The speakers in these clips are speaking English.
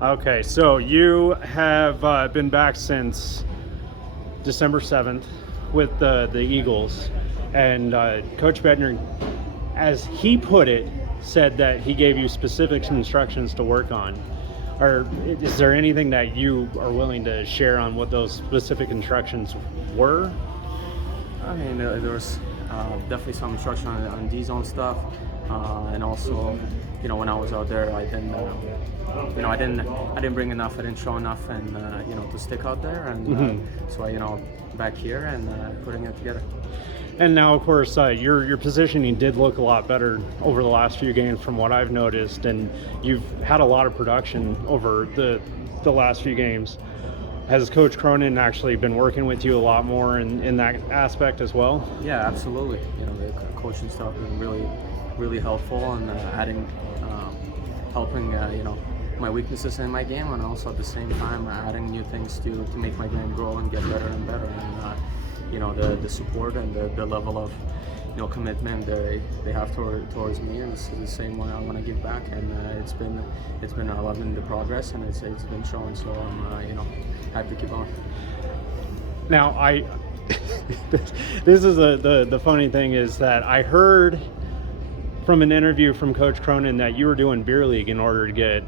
Okay, so you have been back since December 7th with the Eagles, and Coach Bednar, as he put it, said that he gave you specific instructions to work on. Is there anything that you are willing to share on what those specific instructions were? I mean, there was definitely some instruction on D-zone stuff, and also, when I was out there, I didn't, I didn't bring enough, I didn't show enough, and to stick out there, and so I, back here and putting it together. And now, of course, your positioning did look a lot better over the last few games from what I've noticed, and you've had a lot of production over the last few games. Has Coach Cronin actually been working with you a lot more in that aspect as well? Yeah, absolutely. The coaching stuff has been really, really helpful, and helping, my weaknesses in my game, and also at the same time adding new things to make my game grow and get better and better. And the support and the level of commitment they have towards me, and this is the same one I want to give back. And it's been I love the progress, and it's been showing. So I'm happy to keep on. Now this is the funny thing is that I heard from an interview from Coach Cronin that you were doing beer league in order to get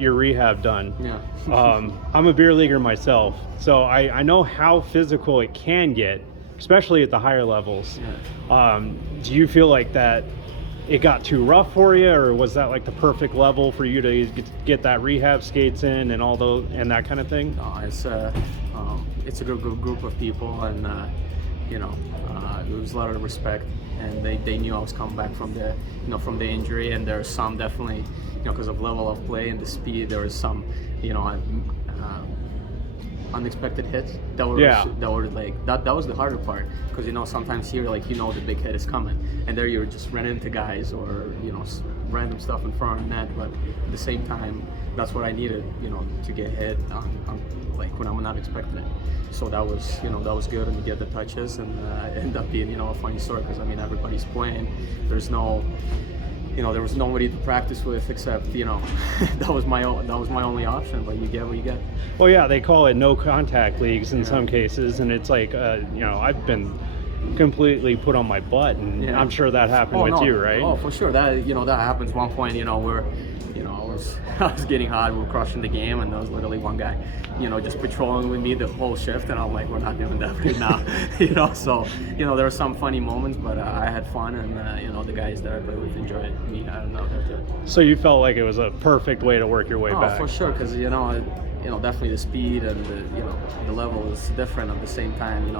your rehab done. Yeah. I'm a beer leaguer myself, so I know how physical it can get, especially at the higher levels. Yeah. Do you feel like that it got too rough for you, or was that like the perfect level for you to get that rehab skates in and all those and that kind of thing? No, it's a good group of people, and there was a lot of respect, and they knew I was coming back from the injury, and there's some definitely because of level of play and the speed, there was some unexpected hits that were like that was the harder part, because sometimes here the big hit is coming, and there you're just running into guys or random stuff in front of the net, but at the same time that's what I needed to get hit on like when I'm not expecting it. So that was good, and you get the touches, and end up being a funny story, because everybody's playing. There's no there was nobody to practice with except that was my only option, but you get what you get. Well, yeah, they call it no contact leagues in some cases, and it's like I've been completely put on my butt, and I'm sure that happened with you, right? Oh, for sure. That that happens. One point, where I was getting hot, we were crushing the game, and there was literally one guy just patrolling with me the whole shift, and I'm like, we're not doing that right now. So there were some funny moments, but I had fun, and the guys that I played with enjoyed me having out there too. So you felt like it was a perfect way to work your way back? For sure, because definitely the speed and the level is different. At the same time,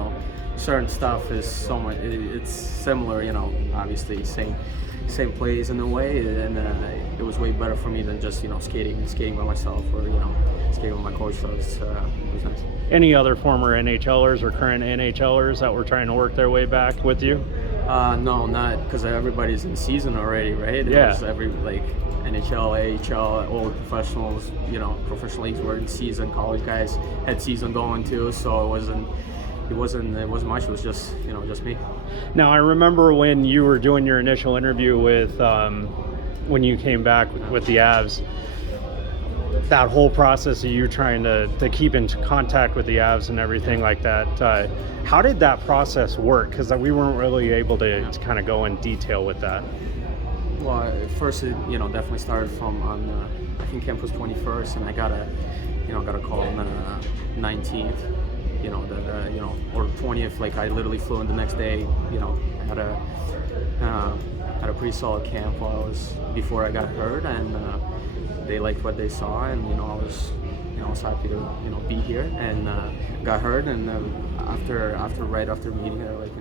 certain stuff is so much. It's similar, obviously same plays in a way, and it was way better for me than just skating by myself, or skating with my coach. So it was nice. Any other former NHLers or current NHLers that were trying to work their way back with you? No, not because everybody's in season already, right? It was every NHL, AHL, all professionals, professional leagues were in season. College guys had season going too, so it wasn't much. It was just me. Now I remember when you were doing your initial interview with when you came back with the Avs, that whole process of you trying to keep in contact with the Avs and everything like that. How did that process work? Because we weren't really able to kind of go in detail with that. Well, at first it definitely started from I think camp was 21st, and I got a call on the 19th. Or 20th. Like I literally flew in the next day. Had a pretty solid camp before I got hurt, and they liked what they saw, and I was happy to be here, and got hurt, and right after meeting, they're like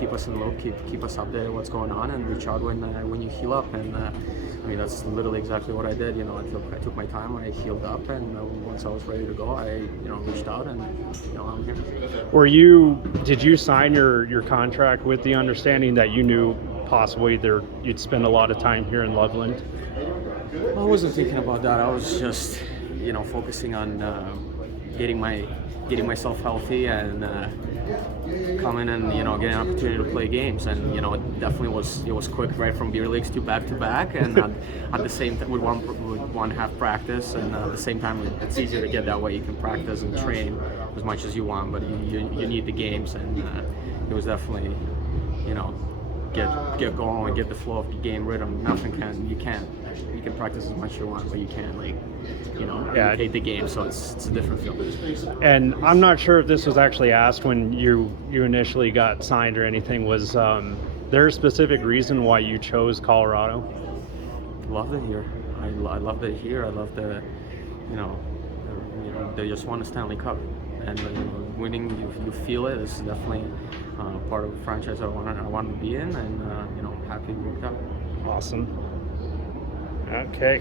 keep us in loop, keep us updated what's going on, and reach out when you heal up, and that's literally exactly what I did. I took my time, I healed up, and once I was ready to go, I reached out, and I'm here. Did you sign your contract with the understanding that you knew possibly you'd spend a lot of time here in Loveland? I wasn't thinking about that. I was just focusing on getting myself healthy and coming and getting an opportunity to play games. And it definitely was quick right from beer leagues to back, and at the same time with one half practice, and at the same time it's easier to get that way. You can practice and train as much as you want, but you need the games, and it was definitely get going and get the flow of the game rhythm. You can practice as much as you want, but you can't hate the game, so it's a different feel. And I'm not sure if this was actually asked when you initially got signed or anything. Was there a specific reason why you chose Colorado? Loved it here. I loved it here. I loved they just won the Stanley Cup, and winning, you feel it. It's definitely part of the franchise I wanted to be in, and happy it worked out. Awesome. Okay.